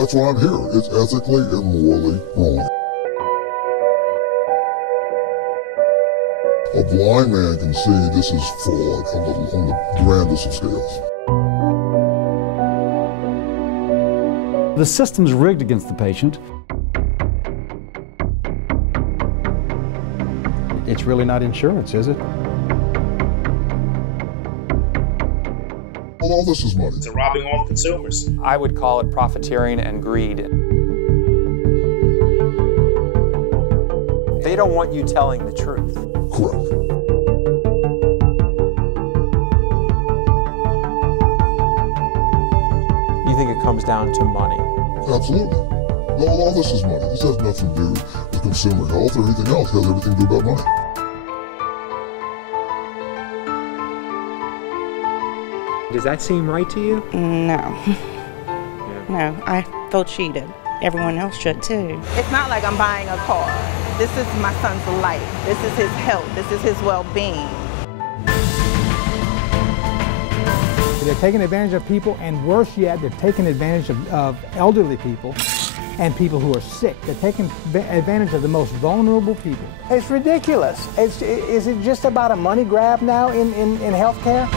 That's why I'm here. It's ethically and morally wrong. A blind man can see this is fraud on the grandest of scales. The system's rigged against the patient. It's really not insurance, is it? Well, all this is money. They're robbing all the consumers. I would call it profiteering and greed. They don't want you telling the truth. Correct. You think it comes down to money? Absolutely. All this is money. This has nothing to do with consumer health or anything else. It has everything to do about money. Does that seem right to you? No. No, I feel cheated. Everyone else should too. It's not like I'm buying a car. This is my son's life. This is his health. This is his well-being. They're taking advantage of people, and worse yet, they're taking advantage of elderly people and people who are sick. They're taking advantage of the most vulnerable people. It's ridiculous. Is it just about a money grab now in healthcare?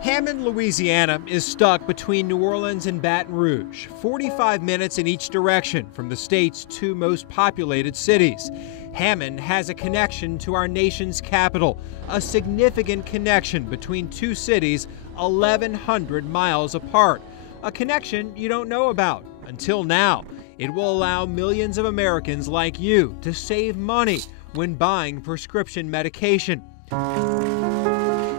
Hammond, Louisiana is stuck between New Orleans and Baton Rouge, 45 minutes in each direction from the state's two most populated cities. Hammond has a connection to our nation's capital, a significant connection between two cities 1,100 miles apart, a connection you don't know about until now. It will allow millions of Americans like you to save money when buying prescription medication.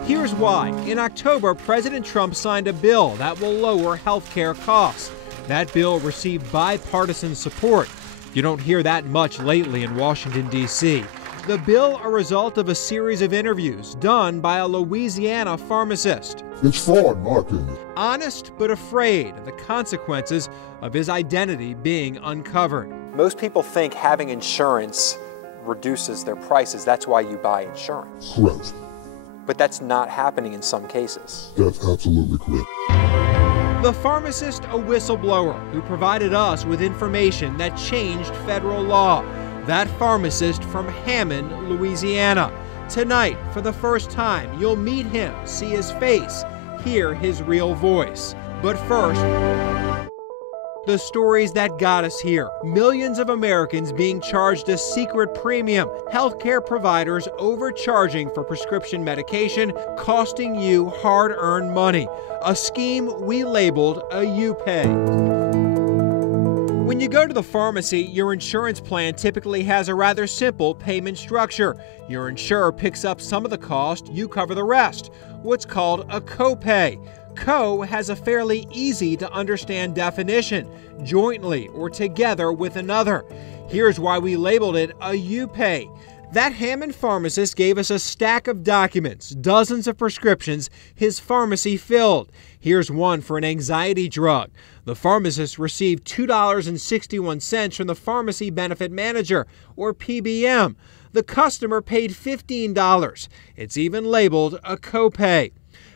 Here's why. In October, President Trump signed a bill that will lower health care costs. That bill received bipartisan support. You don't hear that much lately in Washington, D.C. The bill a result of a series of interviews done by a Louisiana pharmacist. It's fraud, in my opinion. Honest but afraid of the consequences of his identity being uncovered. Most people think having insurance reduces their prices. That's why you buy insurance. Correct. But that's not happening in some cases. That's absolutely correct. The pharmacist, a whistleblower who provided us with information that changed federal law. That pharmacist from Hammond, Louisiana. Tonight, for the first time, you'll meet him, see his face, hear his real voice. But first, the stories that got us here. Millions of Americans being charged a secret premium. Healthcare providers overcharging for prescription medication, costing you hard-earned money. A scheme we labeled a U-Pay. When you go to the pharmacy, your insurance plan typically has a rather simple payment structure. Your insurer picks up some of the cost, you cover the rest. What's called a copay. Co has a fairly easy to understand definition, jointly or together with another. Here's why we labeled it a U-Pay. That Hammond pharmacist gave us a stack of documents, dozens of prescriptions his pharmacy filled. Here's one for an anxiety drug. The pharmacist received $2.61 from the pharmacy benefit manager, or PBM. The customer paid $15. It's even labeled a copay.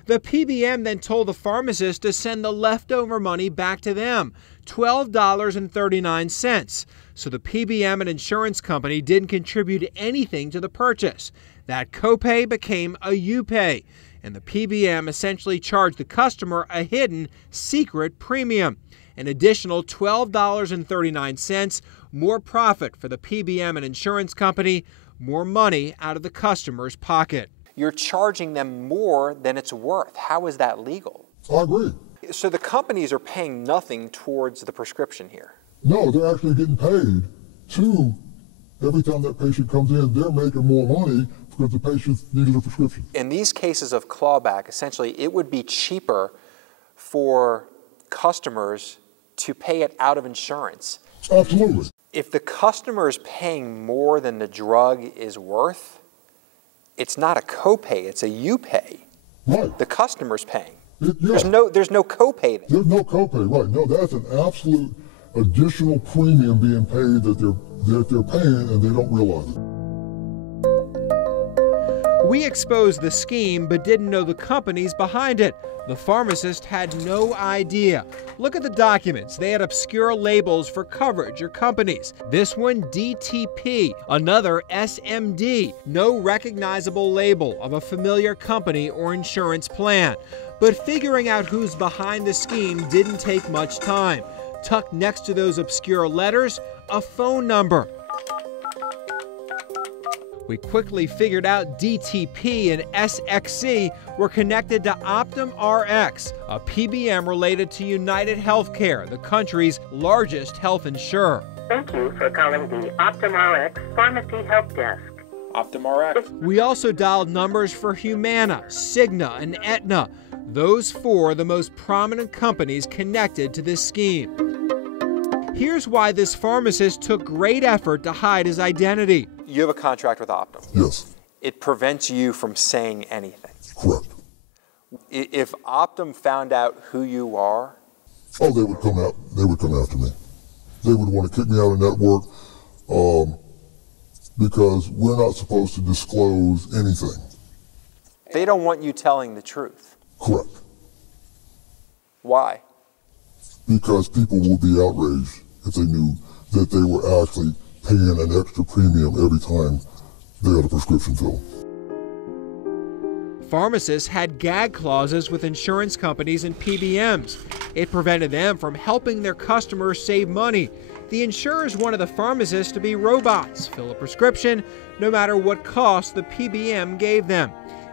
The PBM then told the pharmacist to send the leftover money back to them, $12.39. So the PBM and insurance company didn't contribute anything to the purchase. That copay became a U-Pay, and the PBM essentially charged the customer a hidden, secret premium. An additional $12.39, more profit for the PBM and insurance company, more money out of the customer's pocket. You're charging them more than it's worth. How is that legal? I agree. So the companies are paying nothing towards the prescription here? No, they're actually getting paid to, every time that patient comes in, they're making more money because the patient needed a prescription. In these cases of clawback, essentially, it would be cheaper for customers to pay it out of insurance. Absolutely. If the customer is paying more than the drug is worth, it's not a copay, it's a U-Pay. Right. The customer's paying. Yeah. There's no copay there. There's no copay, right. No, that's an absolute additional premium being paid that they're paying and they don't realize it. We exposed the scheme but didn't know the companies behind it. The pharmacist had no idea. Look at the documents. They had obscure labels for coverage or companies. This one, DTP, another SMD. No recognizable label of a familiar company or insurance plan. But figuring out who's behind the scheme didn't take much time. Tucked next to those obscure letters, a phone number. We quickly figured out DTP and SXC were connected to Optum Rx, a PBM related to United Healthcare, the country's largest health insurer. Thank you for calling the Optum Rx Pharmacy Help Desk. Optum Rx. We also dialed numbers for Humana, Cigna, and Aetna. Those four are the most prominent companies connected to this scheme. Here's why this pharmacist took great effort to hide his identity. You have a contract with Optum. Yes. It prevents you from saying anything. Correct. If Optum found out who you are, oh, they would come out. They would come after me. They would want to kick me out of network because we're not supposed to disclose anything. They don't want you telling the truth. Correct. Why? Because people will be outraged if they knew that they were actually paying an extra premium every time they had a prescription filled. Pharmacists had gag clauses with insurance companies and PBMs. It prevented them from helping their customers save money. The insurers wanted the pharmacists to be robots, fill a prescription, no matter what cost the PBM gave them.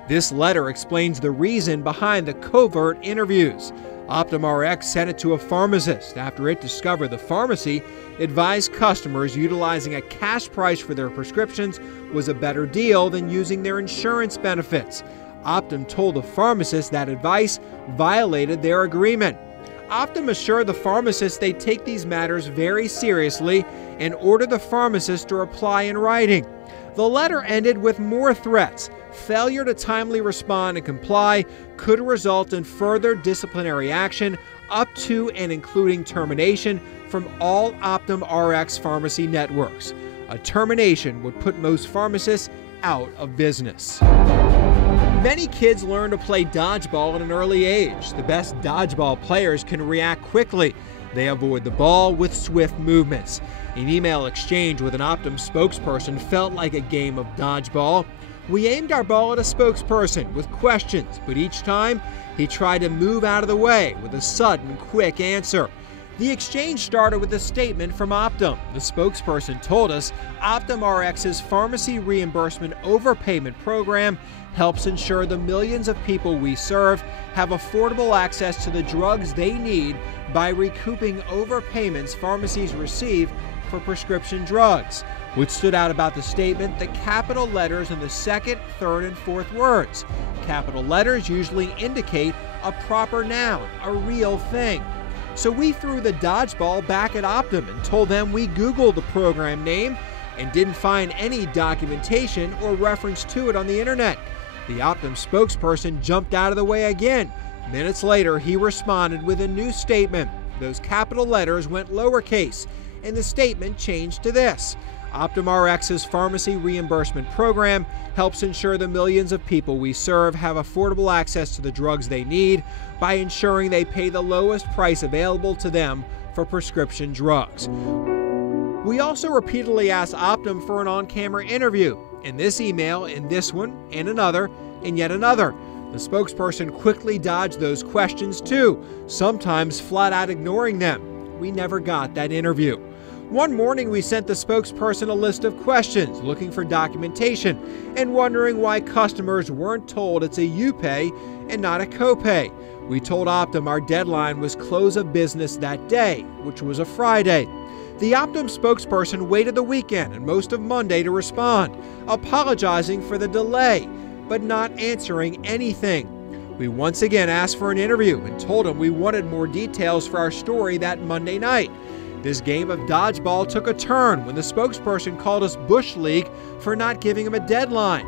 This letter explains the reason behind the covert interviews. Optum Rx sent it to a pharmacist after it discovered the pharmacy advised customers utilizing a cash price for their prescriptions was a better deal than using their insurance benefits. Optum told the pharmacist that advice violated their agreement. Optum assured the pharmacist they take these matters very seriously and ordered the pharmacist to reply in writing. The letter ended with more threats. Failure to timely respond and comply could result in further disciplinary action up to and including termination from all Optum Rx pharmacy networks. A termination would put most pharmacists out of business. Many kids learn to play dodgeball at an early age. The best dodgeball players can react quickly. They avoid the ball with swift movements. An email exchange with an Optum spokesperson felt like a game of dodgeball. We aimed our ball at a spokesperson with questions, but each time he tried to move out of the way with a sudden, quick answer. The exchange started with a statement from Optum. The spokesperson told us Optum Rx's pharmacy reimbursement overpayment program helps ensure the millions of people we serve have affordable access to the drugs they need by recouping overpayments pharmacies receive for prescription drugs. What stood out about the statement, the capital letters in the second, third, and fourth words. Capital letters usually indicate a proper noun, a real thing. So we threw the dodgeball back at Optum and told them we Googled the program name and didn't find any documentation or reference to it on the internet. The Optum spokesperson jumped out of the way again. Minutes later, he responded with a new statement. Those capital letters went lowercase, and the statement changed to this. Optum Rx's pharmacy reimbursement program helps ensure the millions of people we serve have affordable access to the drugs they need by ensuring they pay the lowest price available to them for prescription drugs. We also repeatedly asked Optum for an on-camera interview. In this email, in this one, and another, and yet another. The spokesperson quickly dodged those questions too, sometimes flat out ignoring them. We never got that interview. One morning, we sent the spokesperson a list of questions looking for documentation and wondering why customers weren't told it's a U-Pay and not a copay. We told Optum our deadline was close of business that day, which was a Friday. The Optum spokesperson waited the weekend and most of Monday to respond, apologizing for the delay, but not answering anything. We once again asked for an interview and told him we wanted more details for our story that Monday night. This game of dodgeball took a turn when the spokesperson called us Bush League for not giving him a deadline.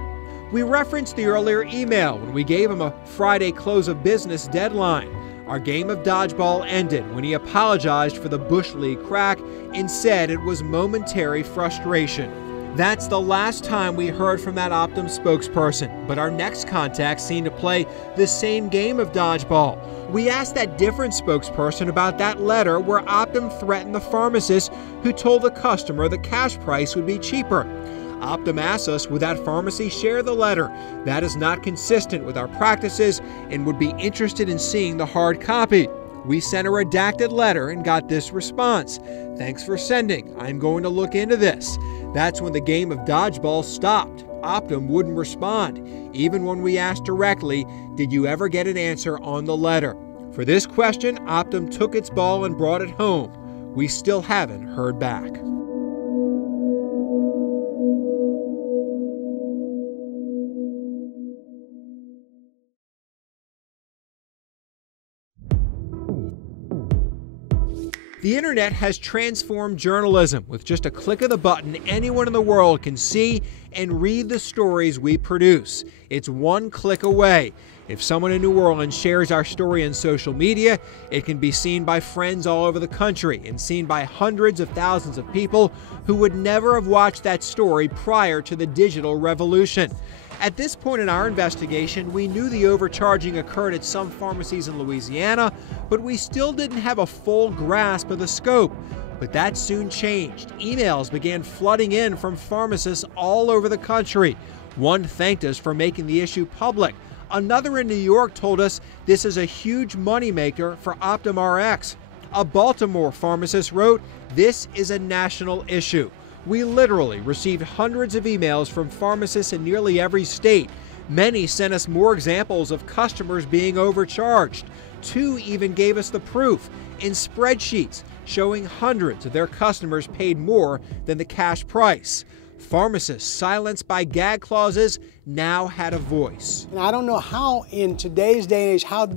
We referenced the earlier email when we gave him a Friday close of business deadline. Our game of dodgeball ended when he apologized for the Bush League crack and said it was momentary frustration. That's the last time we heard from that Optum spokesperson, but our next contact seemed to play the same game of dodgeball. We asked that different spokesperson about that letter where Optum threatened the pharmacist who told the customer the cash price would be cheaper. Optum asked us, would that pharmacy share the letter? That is not consistent with our practices and would be interested in seeing the hard copy. We sent a redacted letter and got this response. Thanks for sending. I'm going to look into this. That's when the game of dodgeball stopped. Optum wouldn't respond. Even when we asked directly, did you ever get an answer on the letter? For this question, Optum took its ball and brought it home. We still haven't heard back. The internet has transformed journalism. With just a click of the button, anyone in the world can see and read the stories we produce. It's one click away. If someone in New Orleans shares our story on social media, it can be seen by friends all over the country and seen by hundreds of thousands of people who would never have watched that story prior to the digital revolution. At this point in our investigation, we knew the overcharging occurred at some pharmacies in Louisiana, but we still didn't have a full grasp of the scope. But that soon changed. Emails began flooding in from pharmacists all over the country. One thanked us for making the issue public. Another in New York told us this is a huge moneymaker for Optum Rx. A Baltimore pharmacist wrote, "This is a national issue." We literally received hundreds of emails from pharmacists in nearly every state. Many sent us more examples of customers being overcharged. 2 even gave us the proof in spreadsheets showing hundreds of their customers paid more than the cash price. Pharmacists silenced by gag clauses now had a voice. And I don't know how in today's day and age how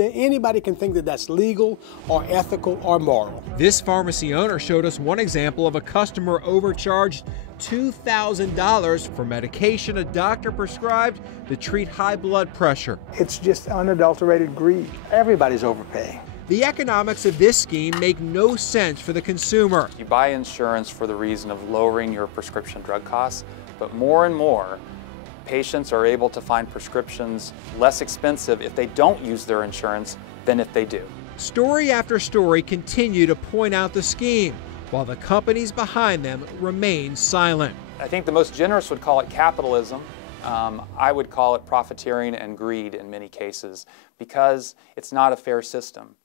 anybody can think that that's legal or ethical or moral. This pharmacy owner showed us one example of a customer overcharged $2,000 for medication a doctor prescribed to treat high blood pressure. It's just unadulterated greed. Everybody's overpaying. The economics of this scheme make no sense for the consumer. You buy insurance for the reason of lowering your prescription drug costs, but more and more, patients are able to find prescriptions less expensive if they don't use their insurance than if they do. Story after story continue to point out the scheme, while the companies behind them remain silent. I think the most generous would call it capitalism. I would call it profiteering and greed in many cases, because it's not a fair system.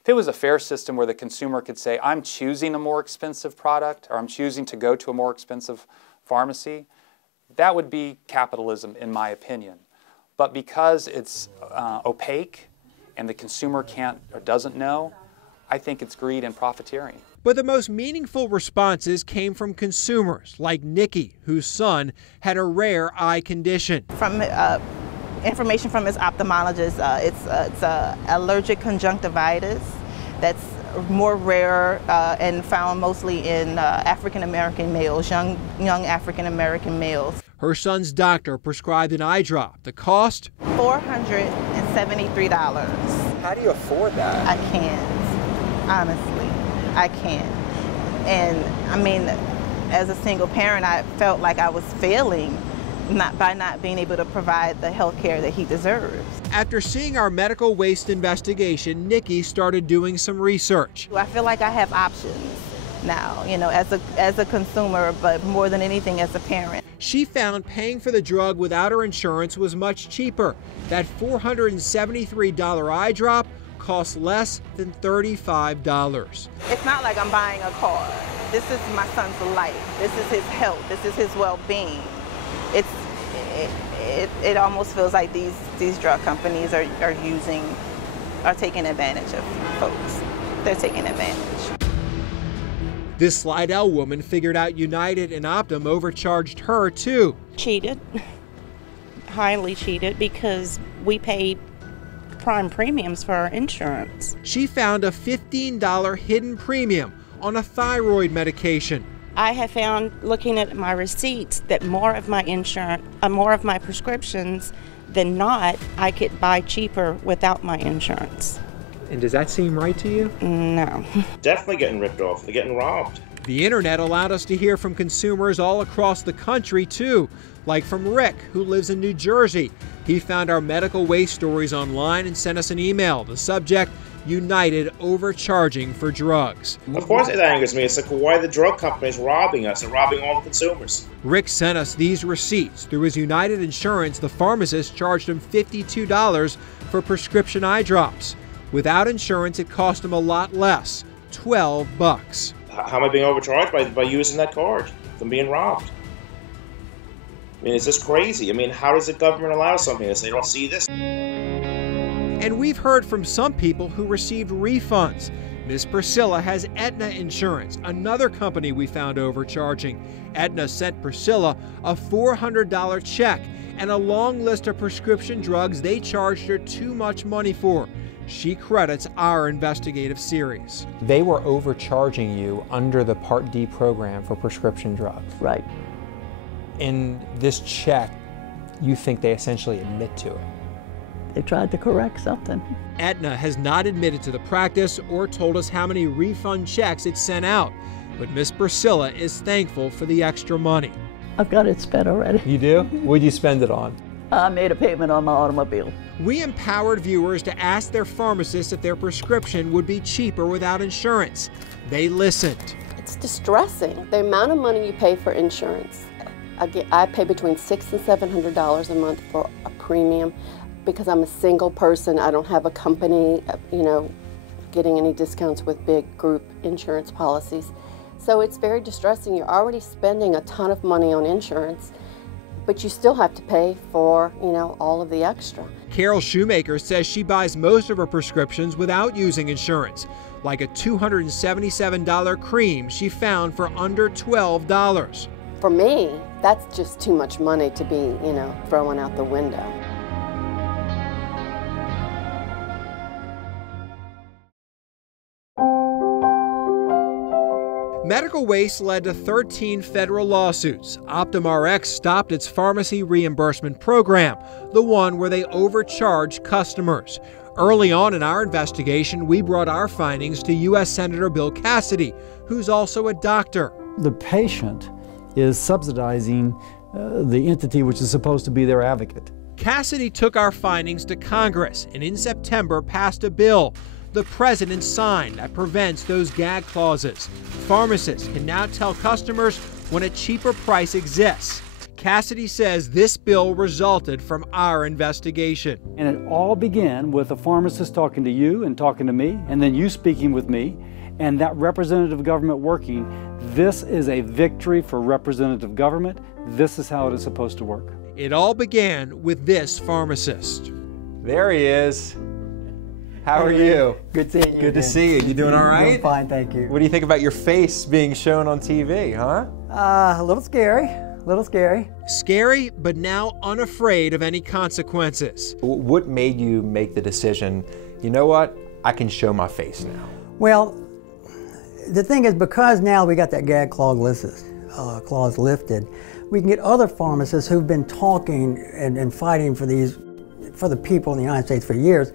If it was a fair system where the consumer could say, I'm choosing a more expensive product, or I'm choosing to go to a more expensive pharmacy, that would be capitalism, in my opinion. But because it's opaque and the consumer can't or doesn't know, I think it's greed and profiteering. But the most meaningful responses came from consumers like Nikki, whose son had a rare eye condition. From information from his ophthalmologist, it's allergic conjunctivitis that's more rare and found mostly in African American males, young African American males. Her son's doctor prescribed an eye drop. The cost? $473. How do you afford that? I can't, honestly, I can't. And I mean, as a single parent, I felt like I was failing by not being able to provide the health care that he deserves. After seeing our medical waste investigation, Nikki started doing some research. I feel like I have options now, you know, as a consumer, but more than anything as a parent. She found paying for the drug without her insurance was much cheaper. That $473 eye drop costs less than $35. It's not like I'm buying a car. This is my son's life. This is his health. This is his well-being. It almost feels like these drug companies are taking advantage of folks. They're taking advantage. This Slidell woman figured out United and Optum overcharged her too. Cheated, highly cheated, because we pay prime premiums for our insurance. She found a $15 hidden premium on a thyroid medication. I have found, looking at my receipts, that more of my insurance, more of my prescriptions than not, I could buy cheaper without my insurance. And does that seem right to you? No. Definitely getting ripped off. They're getting robbed. The internet allowed us to hear from consumers all across the country too, like from Rick, who lives in New Jersey. He found our medical waste stories online and sent us an email. The subject, United overcharging for drugs. Of course it angers me. It's like, why are the drug companies robbing us and robbing all the consumers? Rick sent us these receipts. Through his United insurance, the pharmacist charged him $52 for prescription eye drops. Without insurance, it cost him a lot less, $12. How am I being overcharged by using that card? I'm being robbed. I mean, it's just crazy. I mean, how does the government allow something this? They don't see this. And we've heard from some people who received refunds. Miss Priscilla has Aetna Insurance, another company we found overcharging. Aetna sent Priscilla a $400 check and a long list of prescription drugs they charged her too much money for. She credits our investigative series. They were overcharging you under the Part D program for prescription drugs. Right. In this check, you think they essentially admit to it. They tried to correct something. Aetna has not admitted to the practice or told us how many refund checks it sent out, but Miss Priscilla is thankful for the extra money. I've got it spent already. You do? What'd you spend it on? I made a payment on my automobile. We empowered viewers to ask their pharmacists if their prescription would be cheaper without insurance. They listened. It's distressing, the amount of money you pay for insurance. I pay between $600 and $700 a month for a premium because I'm a single person. I don't have a company, getting any discounts with big group insurance policies. So it's very distressing. You're already spending a ton of money on insurance, but you still have to pay for, all of the extra. Carol Shoemaker says she buys most of her prescriptions without using insurance, like a $277 cream she found for under $12. For me, that's just too much money to be, throwing out the window. Medical waste led to 13 federal lawsuits. OptumRx stopped its pharmacy reimbursement program, the one where they overcharge customers. Early on in our investigation, we brought our findings to U.S. Senator Bill Cassidy, who's also a doctor. The patient is subsidizing the entity which is supposed to be their advocate. Cassidy took our findings to Congress and in September passed a bill the president signed that prevents those gag clauses. Pharmacists can now tell customers when a cheaper price exists. Cassidy says this bill resulted from our investigation. And it all began with a pharmacist talking to you and talking to me, and then you speaking with me, and that representative government working. This is a victory for representative government. This is how it is supposed to work. It all began with this pharmacist. There he is. How are you? Good seeing you. Good to see you. You doing all right? Doing fine, thank you. What do you think about your face being shown on TV, huh? A little scary. A little scary. Scary, but now unafraid of any consequences. What made you make the decision, you know what, I can show my face now? Well, the thing is, because now we got that gag clause lifted, we can get other pharmacists who've been talking and fighting for the people in the United States for years,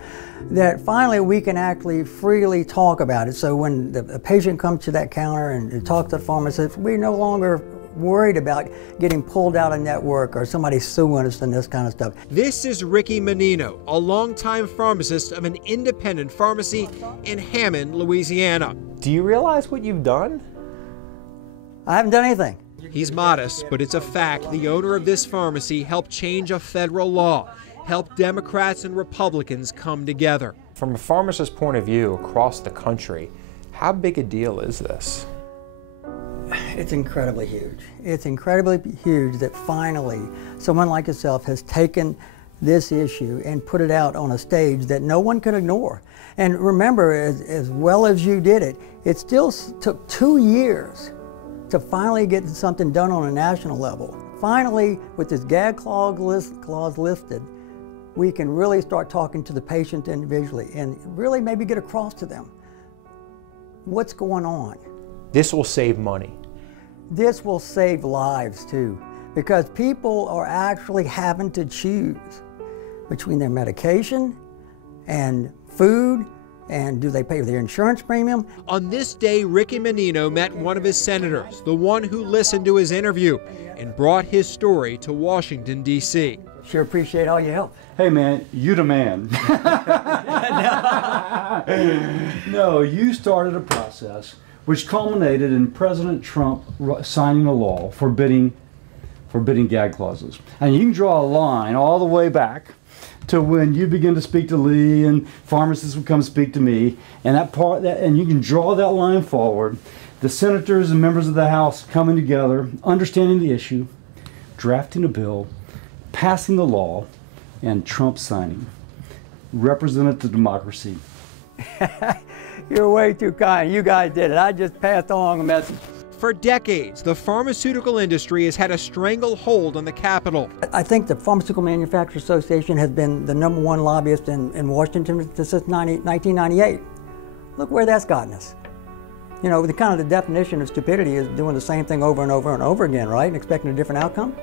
that finally we can actually freely talk about it. So when the patient comes to that counter and talks to the pharmacist, we're no longer worried about getting pulled out of network or somebody suing us and this kind of stuff. This is Ricky Menino, a longtime pharmacist of an independent pharmacy in Hammond, Louisiana. Do you realize what you've done? I haven't done anything. He's modest, but it's a fact. The owner of this pharmacy helped change a federal law, help Democrats and Republicans come together. From a pharmacist's point of view across the country, how big a deal is this? It's incredibly huge. It's incredibly huge that finally someone like yourself has taken this issue and put it out on a stage that no one could ignore. And remember, as well as you did it, it still took 2 years to finally get something done on a national level. Finally, with this gag clause lifted, we can really start talking to the patient individually and really maybe get across to them what's going on. This will save money. This will save lives too, because people are actually having to choose between their medication and food And do they pay their insurance premium? On this day, Ricky Menino met one of his senators, the one who listened to his interview and brought his story to Washington, D.C. Sure appreciate all your help. Hey man, you the man. No, you started a process which culminated in President Trump signing a law forbidding gag clauses. And you can draw a line all the way back to when you begin to speak to Lee and pharmacists would come speak to me, and and you can draw that line forward. The senators and members of the House coming together, understanding the issue, drafting a bill, passing the law, and Trump signing. Representative democracy. You're way too kind. You guys did it. I just passed along a message. For decades, the pharmaceutical industry has had a stranglehold on the Capitol. I think the Pharmaceutical Manufacturers Association has been the #1 lobbyist in Washington since 1998. Look where that's gotten us. You know, the definition of stupidity is doing the same thing over and over and over again, right? And expecting a different outcome.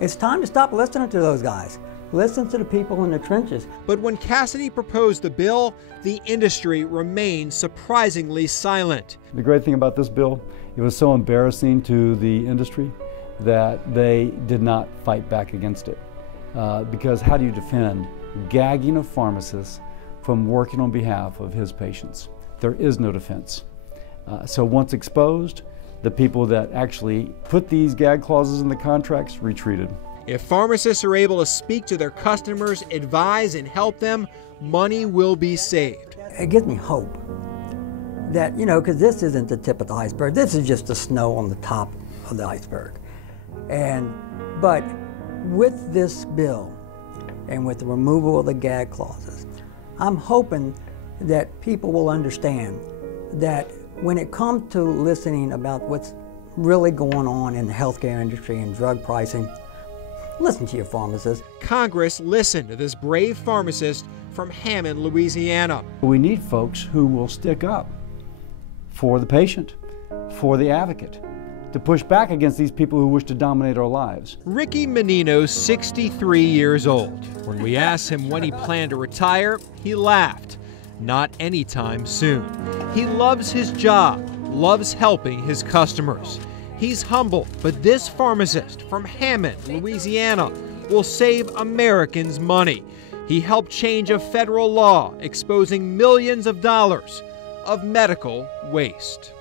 It's time to stop listening to those guys. Listen to the people in the trenches. But when Cassidy proposed the bill, the industry remained surprisingly silent. The great thing about this bill, it was so embarrassing to the industry that they did not fight back against it. Because how do you defend gagging a pharmacist from working on behalf of his patients? There is no defense. So once exposed, the people that actually put these gag clauses in the contracts retreated. If pharmacists are able to speak to their customers, advise, and help them, money will be saved. It gives me hope that, because this isn't the tip of the iceberg. This is just the snow on the top of the iceberg. But with this bill and with the removal of the gag clauses, I'm hoping that people will understand that when it comes to listening about what's really going on in the healthcare industry and drug pricing, listen to your pharmacist. Congress listened to this brave pharmacist from Hammond, Louisiana. We need folks who will stick up for the patient, for the advocate, to push back against these people who wish to dominate our lives. Ricky Menino's 63 years old. When we asked him when he planned to retire, he laughed. Not anytime soon. He loves his job, loves helping his customers. He's humble, but this pharmacist from Hammond, Louisiana, will save Americans money. He helped change a federal law exposing millions of dollars of medical waste.